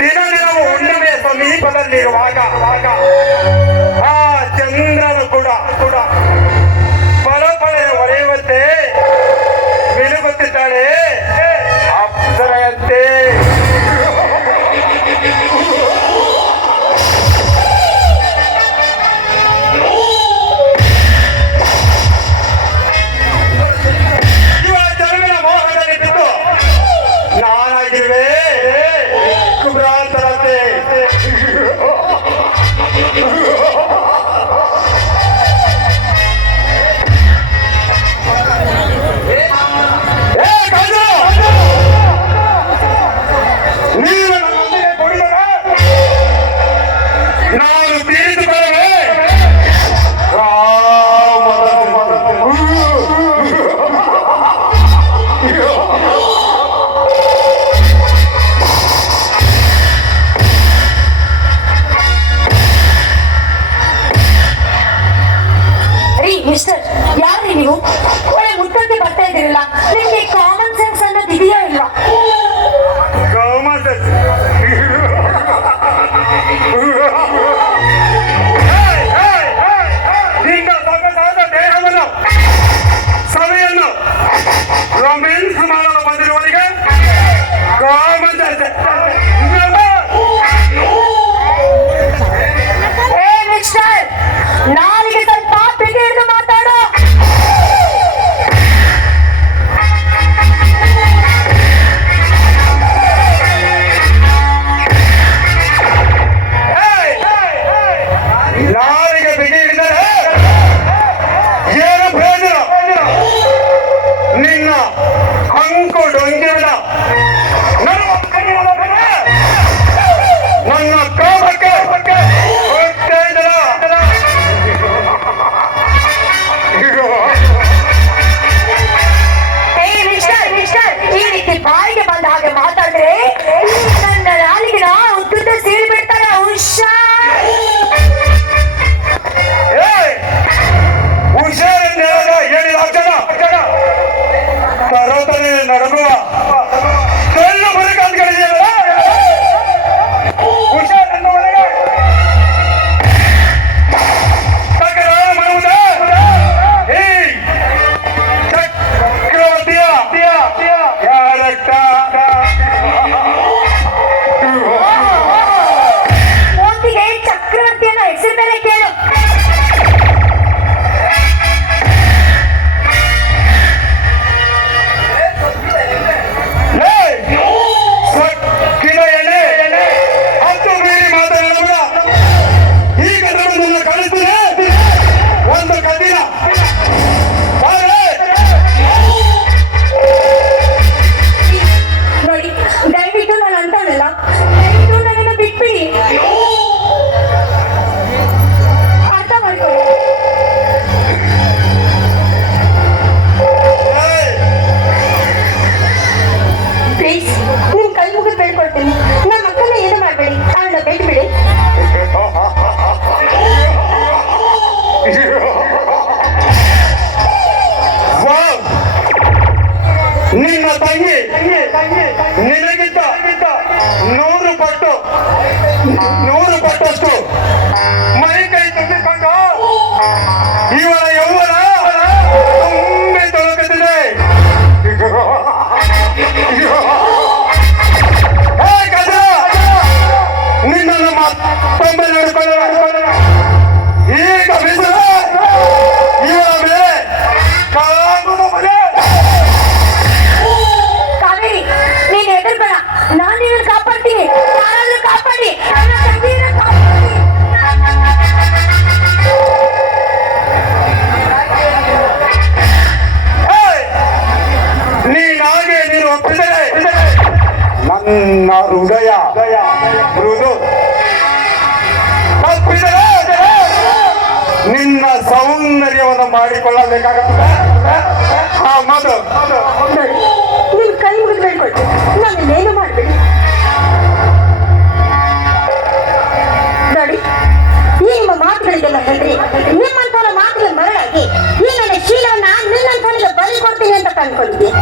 ದಿನ ನಾವು ಹುಣ್ಣಿಮೆ ಸನ್ನಿಹಿತದಲ್ಲಿ ಇರುವಾಗ ಕಾಮೆಂಟ್ಸ್ ಮಾಡಲು ಬಂದಿರುವವರಿಗೆ ನಾಲಿಗೆ ಸ್ವಲ್ಪ ಬಿಗಿದು ಮಾತಾಡೋ ಲಾಲ್ ಇವರ ಯೌವನ ತುಂಬಿ ತೊಳಗುತ್ತಿದೆ ನಿನ್ನನ್ನು ಮತ್ತೊಮ್ಮೆ ನೋಡಿಕೊಳ್ಳ ಈಗ ಬಿಸಿಲು ಇವರ ಮೇಲೆ ಕಾಗುತ್ತದೆ ಕಾವೇರಿ ನೀನು ಎದುರ್ಬೇಡ ನಾನು ನಿನ್ನನ್ನು ಕಾಪಾಡ ನನ್ನ ಹೃದಯ ಮೃದು ನಿನ್ನ ಸೌಂದರ್ಯವನ್ನು ಮಾಡಿಕೊಳ್ಳಬೇಕಾಗುತ್ತದೆ ಹಾ ಮಧು ನಿನ್ನ ಕೈ ಮುಗಿದು ನಾನು ನಾನೇನು ಮಾಡಬೇಡಿ? ನೋಡಿ ಈ ನಿಮ್ಮ ಮಾತುಗಳಿಗೆಲ್ಲ ಹೇಳ್ರಿ. ನಿಮ್ಮಂತ ಮಾತುಗಳಿಗೆ ಮರಳಾಗಿ ಈ ನನ್ನ ಶೀಲವನ್ನ ನಿನ್ನಂತ ಬಲಿ ಕೊಡ್ತೀನಿ ಅಂತ ಕಂಡ್ಕೊಂಡಿದ್ದೀನಿ